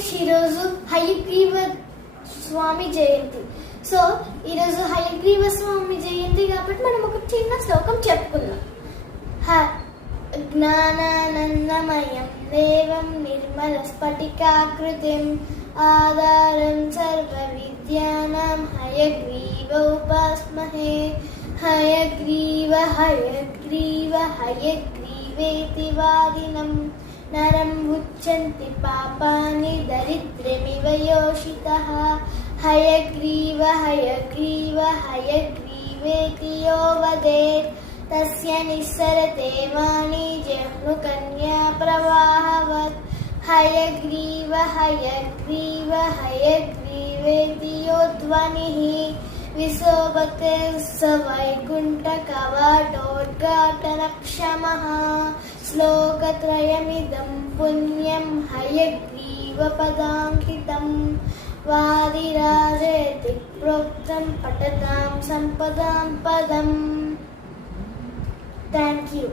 Finish ఈరోజు హయగ్రీవ స్వామి జయంతి. So ఈరోజు హయగ్రీవ స్వామి జయంతి కాబట్టి మనం ఒక చిన్న శ్లోకం చెప్పుకుందాం. జ్ఞానానందమయం దేవం నిర్మల స్ఫటికాకృతిం ఆధారం సర్వ విద్యానాం హయగ్రీవ ఉపాస్మహే. హయగ్రీవ హయగ్రీవ హయగ్రీవేతి వాదినం నరం ఉచ్యంతి పాపాని దరిద్రమివ యోషితః. హయగ్రీవ హయగ్రీవ హయగ్రీవేతి యో వదేత్ తస్య నిస్సరతే వాణి జహ్ను కన్యా ప్రవాహవత్. హయగ్రీవ హయగ్రీవ హయగ్రీవేతి యో ధ్వనిః విశోభతే స వైకుంఠ కవాటోద్ఘాటనక్షమః. శ్లోకత్రయమిదం పుణ్యం హయగ్రీవ పదాంకితం వాదిరాజేతి ప్రోక్తం పఠతాం సంపదాం పదం. Thank you.